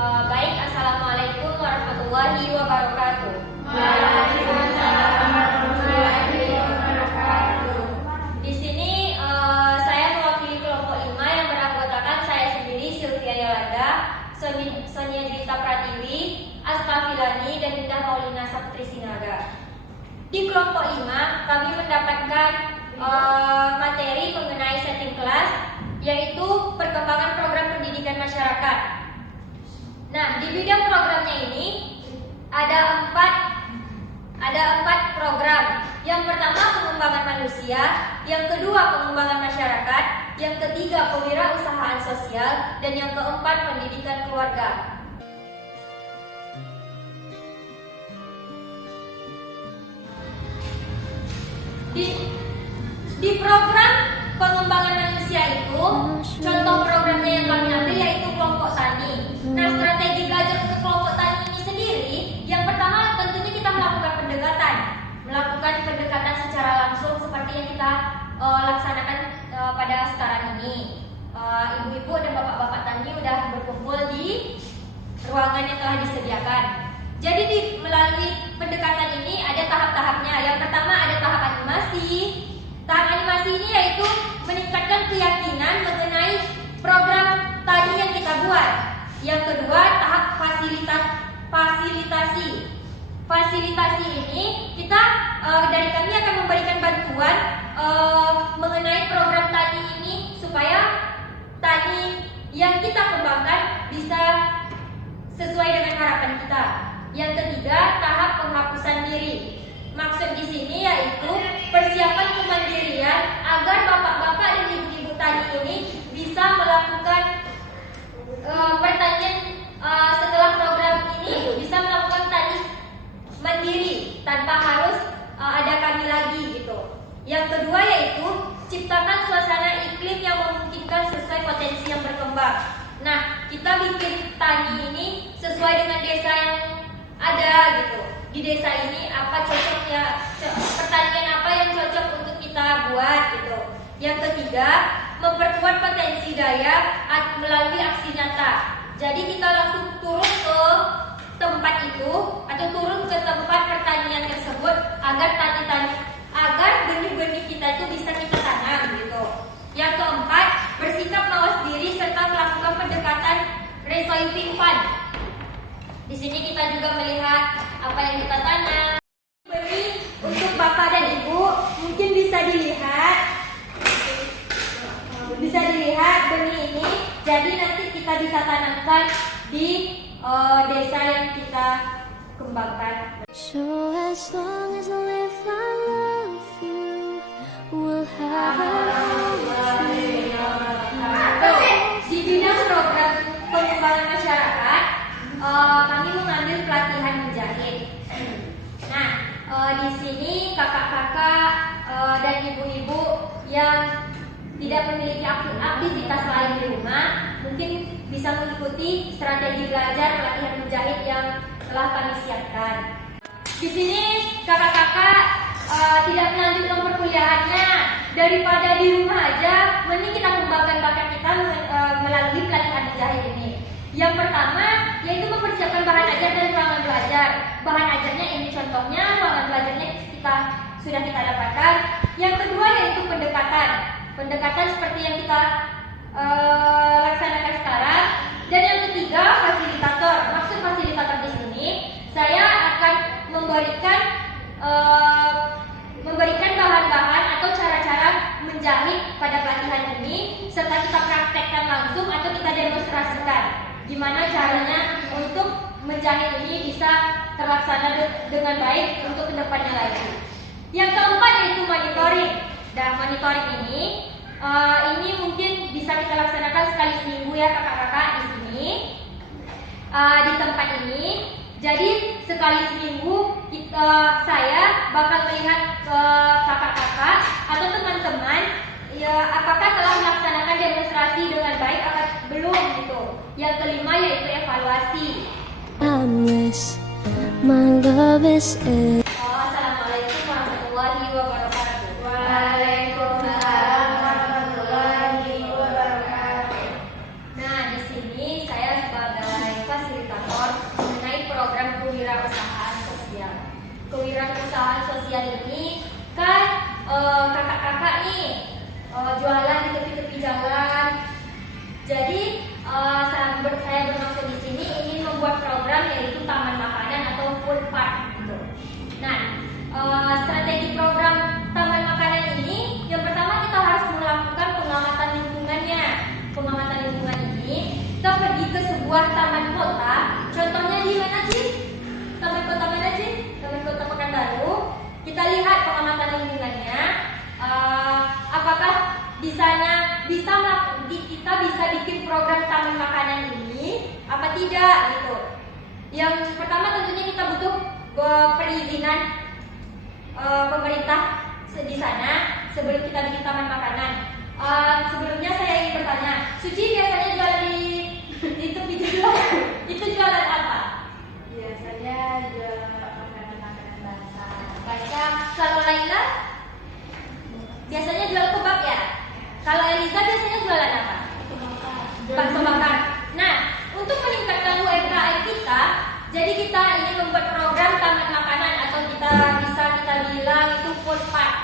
Baik, Assalamualaikum warahmatullahi wabarakatuh. Waalaikumsalam warahmatullahi wabarakatuh. Di sini saya mewakili kelompok 5 yang beranggotakan saya sendiri, Sylvia Yolanda, Sonia Juwita Pratiwi, Aska Filani, dan Indah Maulina Saputri Sinaga. Di kelompok 5 kami mendapatkan materi mengenai setting kelas, yaitu perkembangan program pendidikan masyarakat. Nah, di bidang programnya ini ada empat program. Yang pertama pengembangan manusia, yang kedua pengembangan masyarakat, yang ketiga kewirausahaan sosial, dan yang keempat pendidikan keluarga. Di program pengembangan manusia itu, contoh programnya yang kami ambil yaitu kelompok tani. Nah, strategi belajar untuk kelompok tani ini sendiri, yang pertama tentunya kita melakukan pendekatan secara langsung seperti yang kita laksanakan pada sekarang ini. Ibu-ibu dan bapak-bapak tani sudah berkumpul di ruangan yang telah disediakan. Jadi melalui pendekatan ini ada tahap-tahapnya. Yang pertama ada tahap animasi. Tahap animasi ini yaitu meningkatkan keyakinan mengenai program tadi yang kita buat. Yang kedua tahap fasilitasi. Fasilitasi ini kita dari kami akan memberikan bantuan mengenai program tadi ini supaya tadi yang kita kembangkan bisa sesuai dengan harapan kita. Yang ketiga tahap penghapusan diri. Maksud di sini yaitu persiapan kemandirian agar bapak-bapak dan ibu-ibu tani ini bisa melakukan pertanian setelah program ini, bisa melakukan tani mandiri tanpa harus ada kami lagi gitu. Yang kedua yaitu ciptakan suasana iklim yang memungkinkan sesuai potensi yang berkembang. Nah, kita bikin tani ini sesuai dengan desa yang ada gitu. Di desa ini apa cocoknya, pertanian apa yang cocok untuk kita buat gitu. Yang ketiga, memperkuat potensi daya melalui aksi nyata. Jadi kita langsung turun ke tempat itu atau turun ke tempat pertanian tersebut agar benih-benih kita itu bisa kita tanam gitu. Yang keempat, bersikap mawas diri serta melakukan pendekatan resolving fund. Di sini kita juga melihat apa yang kita tanam. Beri untuk bapak dan ibu mungkin bisa dilihat benih ini. Jadi nanti kita bisa tanamkan di desa yang kita kembangkan. So as long as I live, I love you. We'll have Di bidang program pengembangan masyarakat, kami mengambil pelatihan menjahit. Nah, di sini kakak-kakak dan ibu-ibu yang tidak memiliki aktivitas lain di rumah mungkin bisa mengikuti strategi belajar pelatihan menjahit yang telah kami siapkan. Di sini kakak-kakak tidak melanjutkan perkuliahannya, daripada di rumah aja, mending kita kembangkan bakat kita melalui pelatihan menjahit ini. Yang pertama yaitu mempersiapkan bahan ajar dan ruangan belajar. Bahan ajarnya ini contohnya, ruangan belajarnya sudah kita dapatkan. Yang kedua yaitu pendekatan seperti yang kita laksanakan sekarang. Dan yang ketiga fasilitator. Maksud fasilitator di sini saya akan memberikan bahan-bahan atau cara-cara menjahit pada pelatihan ini serta kita praktekkan langsung atau kita demonstrasikan gimana caranya untuk menjahit ini bisa terlaksana dengan baik untuk kedepannya lagi. Yang keempat yaitu monitoring. Dan monitoring ini mungkin bisa kita laksanakan sekali seminggu ya kakak-kakak di sini di tempat ini. Jadi sekali seminggu saya bakal melihat ke kakak-kakak atau teman-teman ya apakah telah melaksanakan demonstrasi dengan baik atau belum gitu. Yang kelima yaitu evaluasi. Assalamualaikum warahmatullahi wabarakatuh. Waalaikumsalam warahmatullahi wabarakatuh. Nah, di sini saya sebagai fasilitator kita lihat pengamatan lingkungannya, apakah di sana kita bisa bikin program taman makanan ini apa tidak gitu. Yang pertama tentunya kita butuh perizinan pemerintah di sana sebelum kita bikin taman makanan. Sebelumnya saya ingin bertanya, Suci biasanya jualan di tepi jalan itu jualan apa? Biasanya jual makanan-makanan basah. Basah. Kalau Laila biasanya jual kebab ya? Kalau Eliza biasanya jualan apa? Bakso bakar. Nah, untuk meningkatkan UMKM kita, jadi kita ingin membuat program taman makanan atau kita bilang itu food park.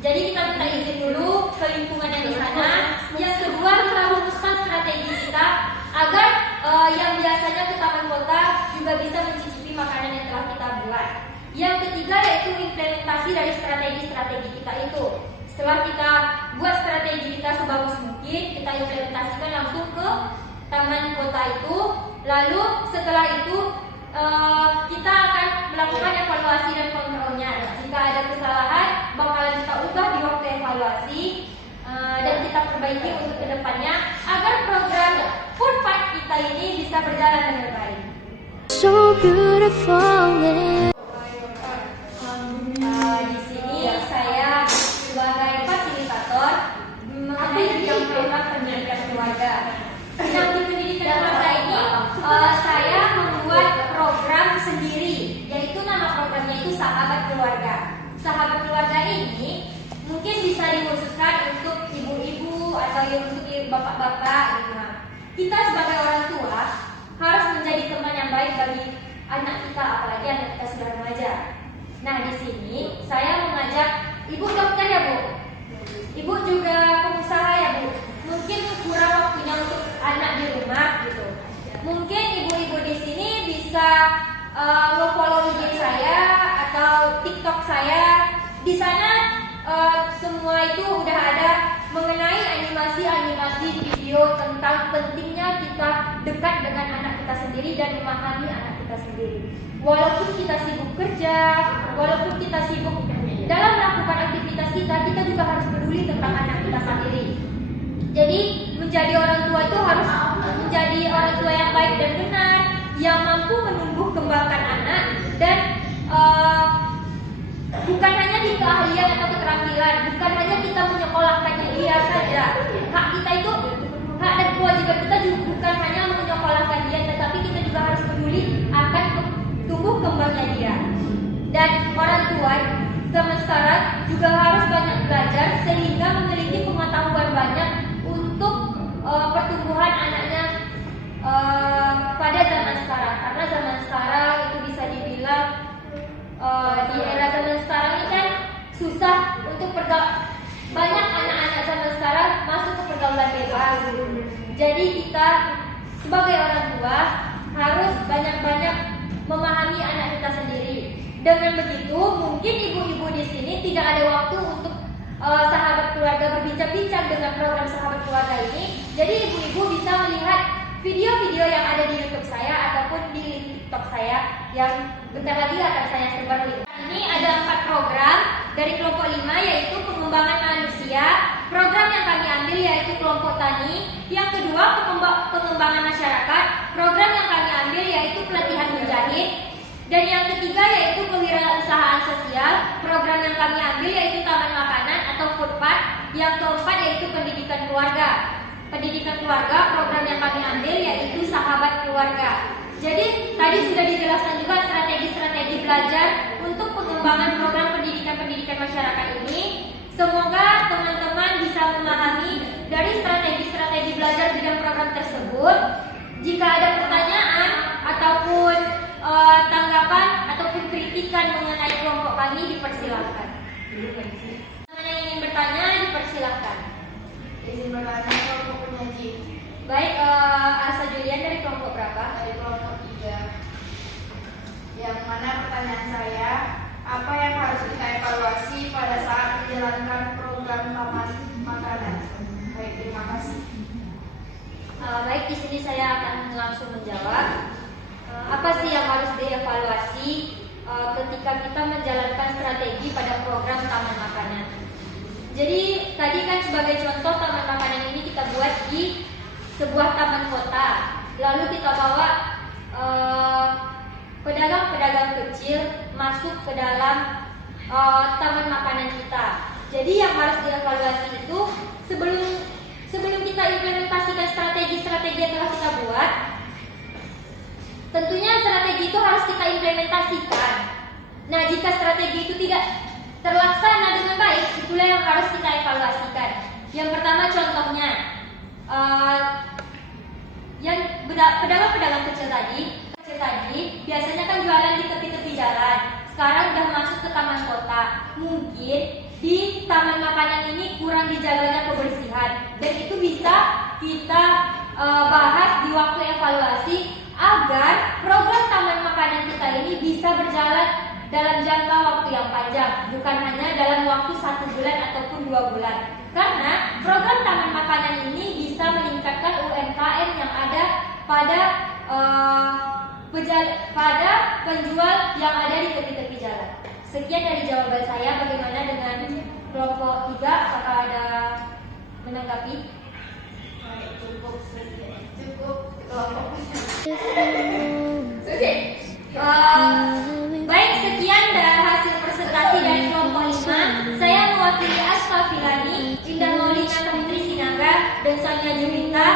Jadi kita minta izin dulu ke lingkungan yang di sana. Yang kedua, kita rumuskan strategi kita agar yang biasanya ke taman kota juga bisa mencicipi makanan yang telah kita buat. Yang ketiga yaitu implementasi dari strategi-strategi kita itu. Setelah kita buat strategi kita sebagus mungkin, kita implementasikan langsung ke taman kota itu. Lalu setelah itu kita akan melakukan evaluasi dan kontrolnya. Jika ada kesalahan, bakalan kita ubah di waktu evaluasi dan kita perbaiki untuk kedepannya agar program food park kita ini bisa berjalan dengan baik. So beautiful. Di sini saya sebagai fasilitator mengenai bidang program pendidikan keluarga. Yang di pendidikan keluarga ini saya membuat program sendiri, yaitu nama programnya itu Sahabat Keluarga. Sahabat Keluarga ini mungkin bisa dikhususkan untuk ibu-ibu atau untuk bapak-bapak gitu. Kita sebagai orang tua harus menjadi teman yang baik bagi anak kita, apalagi anak kita sudah remaja. Nah, di sini saya mengajak ibu dokter ya Bu, ibu juga pengusaha ya Bu. Mungkin kurang waktunya untuk anak di rumah gitu. Mungkin ibu-ibu di sini bisa nge-follow IG saya atau TikTok saya. Di sana semua itu udah ada mengenai animasi-animasi video tentang pentingnya kita dekat dengan anak kita sendiri dan memahami anak kita sendiri. Walaupun kita sibuk kerja, walaupun kita sibuk dalam melakukan aktivitas kita juga harus peduli tentang anak kita sendiri. Jadi menjadi orang tua itu harus menjadi orang tua yang baik dan benar, yang mampu menumbuh kembangkan anak dan bukan hanya di keahlian atau keterampilan, bukan hanya kita menyekolahkannya dia saja. Hak kita itu, hak dan kewajiban kita juga bukan hanya menyekolahkan dia, tetapi kita juga harus peduli akan tumbuh kembangnya dia. Dan orang tua zaman sekarang juga harus banyak belajar sehingga memiliki pengetahuan banyak untuk pertumbuhan anaknya pada zaman sekarang. Karena zaman sekarang itu bisa dibilang di era zaman sekarang ini kan susah untuk banyak anak-anak zaman sekarang masuk ke pergaulan bebas. Jadi kita sebagai orang tua harus banyak-banyak memahami anak kita sendiri. Dengan begitu, mungkin ibu-ibu di sini tidak ada waktu untuk sahabat keluarga berbincang-bincang dengan program sahabat keluarga ini. Jadi ibu-ibu bisa melihat video-video yang ada di YouTube saya ataupun di link TikTok saya yang bentar lagi akan saya sebar link. Ini ada 4 program dari kelompok 5 yaitu pengembangan manusia. Program yang kami ambil yaitu kelompok tani. Yang kedua pengembangan masyarakat. Program yang kami ambil yaitu pelatihan menjahit. Dan yang ketiga yaitu kewirausahaan sosial. Program yang kami ambil yaitu taman makanan atau food park. Yang keempat yaitu pendidikan keluarga. Pendidikan keluarga, program yang kami ambil yaitu Sahabat Keluarga. Jadi tadi sudah dijelaskan juga strategi-strategi belajar untuk pengembangan program pendidikan masyarakat ini. Semoga teman-teman bisa memahami dari strategi-strategi belajar bidang program tersebut. Jika ada pertanyaan ataupun tanggapan ataupun kritikan mengenai kelompok kami, dipersilakan. Teman yang ingin bertanya, dipersilakan. Izin bertanya kelompok penyaji. Baik, Asa Julian dari kelompok berapa? Dari kelompok 3. Yang mana pertanyaan saya, apa yang harus kita evaluasi pada saat menjalankan program taman makanan? Baik, terima kasih. Baik, di sini saya akan langsung menjawab. Apa sih yang harus dievaluasi ketika kita menjalankan strategi pada program taman makanan. Jadi tadi kan sebagai contoh taman makanan ini kita buat di sebuah taman kota. Lalu kita bawa pedagang-pedagang kecil masuk ke dalam taman makanan kita. Jadi yang harus dievaluasi itu sebelum kita implementasikan strategi-strategi yang telah kita buat, tentunya strategi itu harus kita implementasikan. Nah, jika strategi itu tidak terlaksana dengan baik, itulah yang harus kita evaluasikan. Yang pertama contohnya, yang pedagang-pedagang kecil tadi biasanya kan jualan di tepi-tepi jalan. Sekarang udah masuk ke taman kota. Mungkin di taman makanan ini kurang dijaganya kebersihan, dan itu bisa kita bahas di waktu evaluasi agar program taman makanan kita ini bisa berjalan dalam jangka waktu yang panjang, bukan hanya dalam waktu 1 bulan ataupun 2 bulan. Karena program taman makanan ini bisa meningkatkan UMKM yang ada pada penjual yang ada di tepi-tepi jalan. Sekian dari jawaban saya. Bagaimana dengan kelompok 3? Apakah ada menanggapi? Cukup kelompok. Baik, sekian dari hasil presentasi dari kelompok 5. Saya mewakili Asfa Filani, Indah Maulina Putri Sinaga, dan Sonia Julita